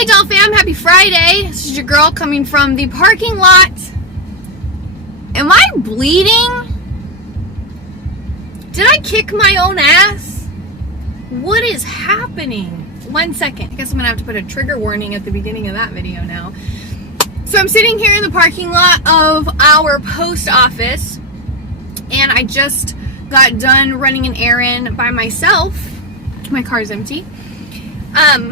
Hey Doll Fam, happy Friday. This is your girl coming from the parking lot. Am I bleeding? Did I kick my own ass? What is happening? 1 second. I guess I'm gonna have to put a trigger warning at the beginning of that video now. So I'm sitting here in the parking lot of our post office, and I just got done running an errand by myself. My car's empty.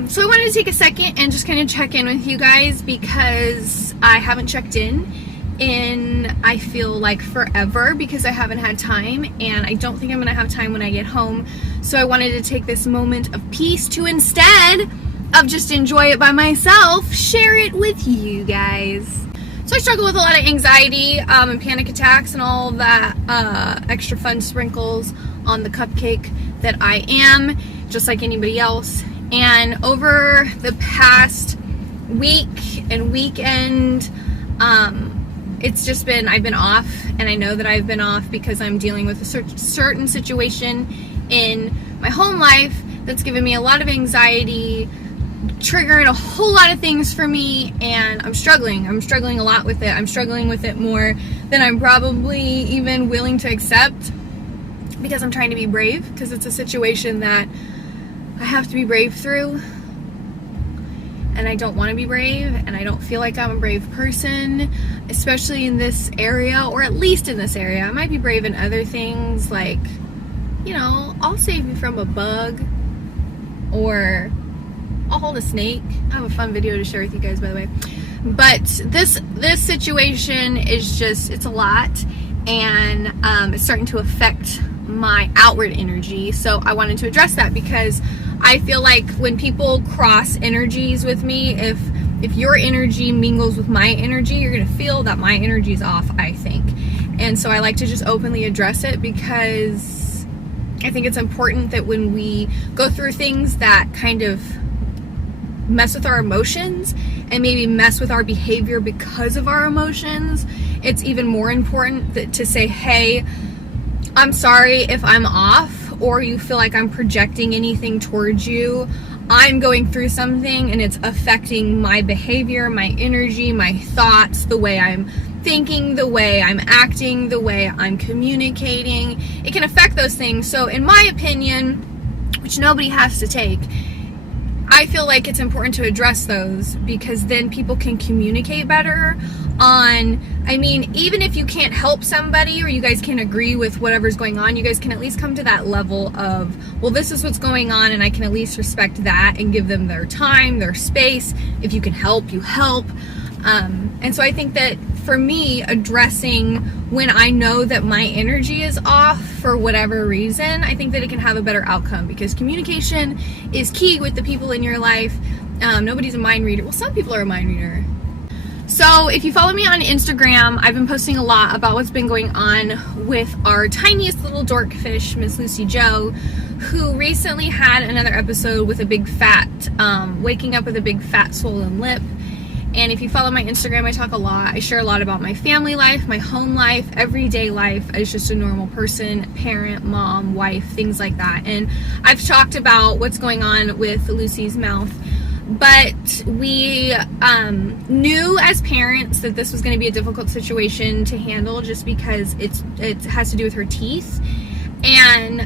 So I wanted to take a second and just kind of check in with you guys because I haven't checked in I feel like forever because I haven't had time, and I don't think I'm gonna have time when I get home. So I wanted to take this moment of peace to, instead of just enjoy it by myself, share it with you guys. So I struggle with a lot of anxiety and panic attacks and all that extra fun sprinkles on the cupcake that I am, just like anybody else. And over the past week and weekend, it's just been, I've been off, and I know that I've been off because I'm dealing with a certain situation in my home life that's given me a lot of anxiety, triggering a whole lot of things for me, and I'm struggling a lot with it. I'm struggling with it more than I'm probably even willing to accept because I'm trying to be brave, because it's a situation that I have to be brave through, and I don't want to be brave, and I don't feel like I'm a brave person, especially in this area, or at least in this area. I might be brave in other things, like, you know, I'll save you from a bug, or I'll hold a snake. I have a fun video to share with you guys, by the way. But this situation is just, it's a lot, and it's starting to affect my outward energy. So I wanted to address that because I feel like when people cross energies with me, if your energy mingles with my energy, you're gonna feel that my energy is off, I think. And so I like to just openly address it because I think it's important that when we go through things that kind of mess with our emotions and maybe mess with our behavior because of our emotions, it's even more important to say, hey, I'm sorry if I'm off, or you feel like I'm projecting anything towards you. I'm going through something and it's affecting my behavior, my energy, my thoughts, the way I'm thinking, the way I'm acting, the way I'm communicating. It can affect those things. So in my opinion, which nobody has to take, I feel like it's important to address those because then people can communicate better on, I mean, even if you can't help somebody or you guys can't agree with whatever's going on, you guys can at least come to that level of, well, this is what's going on, and I can at least respect that and give them their time, their space. If you can help, you help. And so I think that for me, addressing when I know that my energy is off for whatever reason, I think that it can have a better outcome because communication is key with the people in your life. Nobody's a mind reader. Well, some people are a mind reader. So if you follow me on Instagram, I've been posting a lot about what's been going on with our tiniest little dorkfish, Miss Lucy Joe, who recently had another episode with a big fat, waking up with a big fat swollen lip. And if you follow my Instagram, I talk a lot. I share a lot about my family life, my home life, everyday life as just a normal person, parent, mom, wife, things like that. And I've talked about what's going on with Lucy's mouth. But we knew as parents that this was going to be a difficult situation to handle just because it has to do with her teeth. And,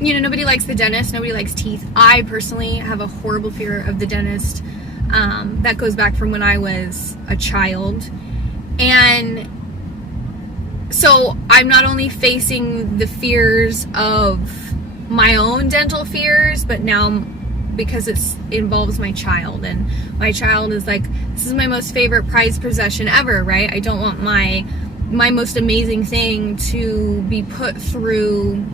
you know, nobody likes the dentist. Nobody likes teeth. I personally have a horrible fear of the dentist. That goes back from when I was a child. And so I'm not only facing the fears of my own dental fears, but now because it involves my child, and my child is like, this is my most favorite prized possession ever, right? I don't want my most amazing thing to be put through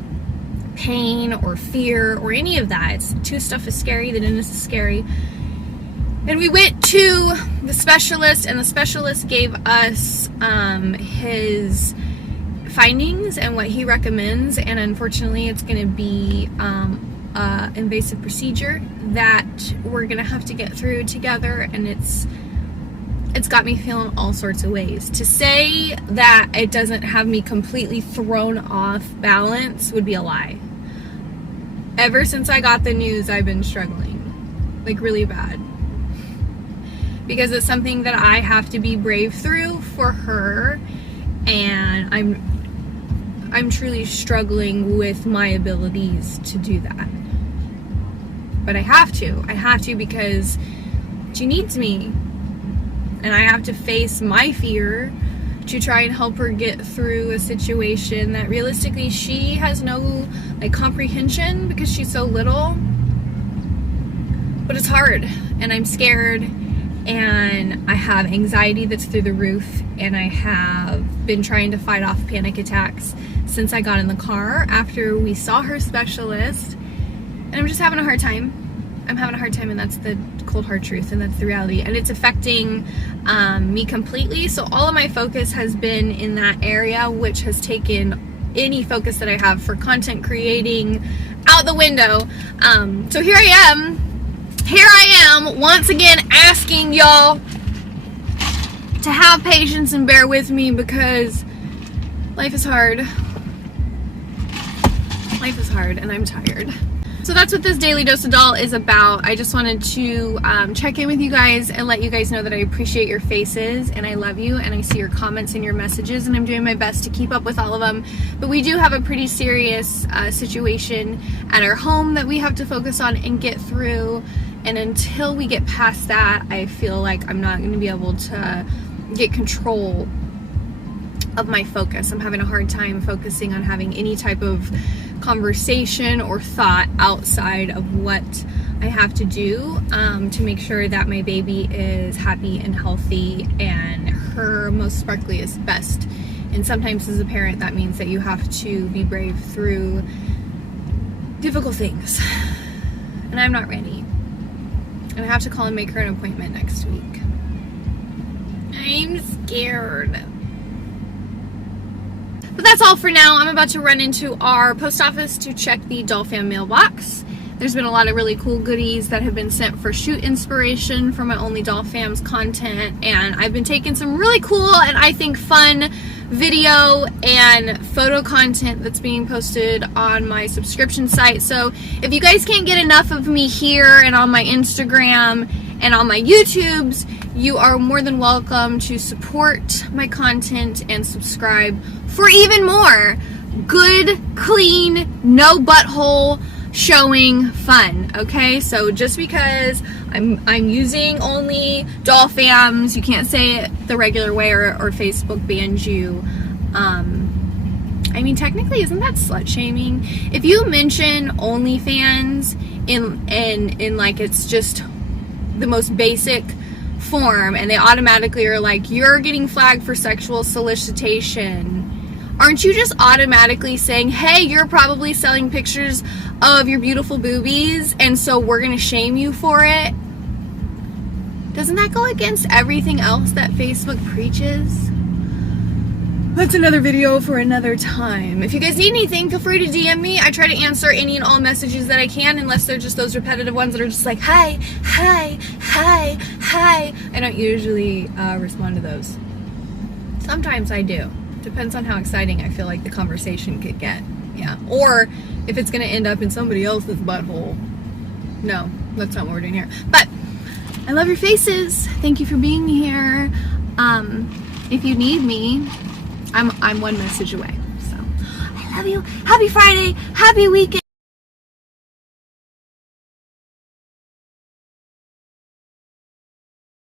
pain or fear or any of that. Stuff is scary, the dentist is scary. And we went to the specialist, and the specialist gave us his findings and what he recommends, and unfortunately it's going to be invasive procedure that we're gonna have to get through together, and it's got me feeling all sorts of ways. To say that it doesn't have me completely thrown off balance would be a lie. Ever since I got the news, I've been struggling. like really bad, because it's something that I have to be brave through for her, and I'm truly struggling with my abilities to do that. But I have to because she needs me, and I have to face my fear to try and help her get through a situation that realistically she has no like comprehension because she's so little. But it's hard, and I'm scared, and I have anxiety that's through the roof, and I have been trying to fight off panic attacks since I got in the car after we saw her specialist, and I'm just having a hard time. I'm having a hard time, and that's the cold hard truth, and that's the reality, and it's affecting me completely. So all of my focus has been in that area, which has taken any focus that I have for content creating out the window. So here I am once again asking y'all to have patience and bear with me, because life is hard. Life is hard, and I'm tired. So that's what this Daily Dose of Doll is about. I just wanted to check in with you guys and let you guys know that I appreciate your faces, and I love you, and I see your comments and your messages, and I'm doing my best to keep up with all of them. But we do have a pretty serious situation at our home that we have to focus on and get through, and until we get past that, I feel like I'm not going to be able to get control of my focus. I'm having a hard time focusing on having any type of conversation or thought outside of what I have to do to make sure that my baby is happy and healthy and her most sparkliest best. And sometimes as a parent, that means that you have to be brave through difficult things, and I'm not ready, and I have to call and make her an appointment next week. I'm scared. But that's all for now. I'm about to run into our post office to check the Doll Fam mailbox. There's been a lot of really cool goodies that have been sent for shoot inspiration for my Only Doll Fam's content, and I've been taking some really cool and I think fun video and photo content that's being posted on my subscription site. So if you guys can't get enough of me here and on my Instagram and on my YouTubes, you are more than welcome to support my content and subscribe for even more good, clean, no butthole showing fun. Okay, so just because I'm using Only Doll Fams, you can't say it the regular way, or Facebook bans you. I mean, technically, isn't that slut shaming? If you mention OnlyFans in like it's just the most basic form, and they automatically are like, you're getting flagged for sexual solicitation, aren't you just automatically saying, hey, you're probably selling pictures of your beautiful boobies, and so we're gonna shame you for it? Doesn't that go against everything else that Facebook preaches? That's another video for another time. If you guys need anything, feel free to DM me. I try to answer any and all messages that I can, unless they're just those repetitive ones that are just like, hi, hi, hi, hi. I don't usually respond to those. Sometimes I do. Depends on how exciting I feel like the conversation could get. Yeah. Or if it's going to end up in somebody else's butthole. No, that's not what we're doing here. But I love your faces. Thank you for being here. If you need me, I'm one message away. So I love you. Happy Friday. Happy weekend.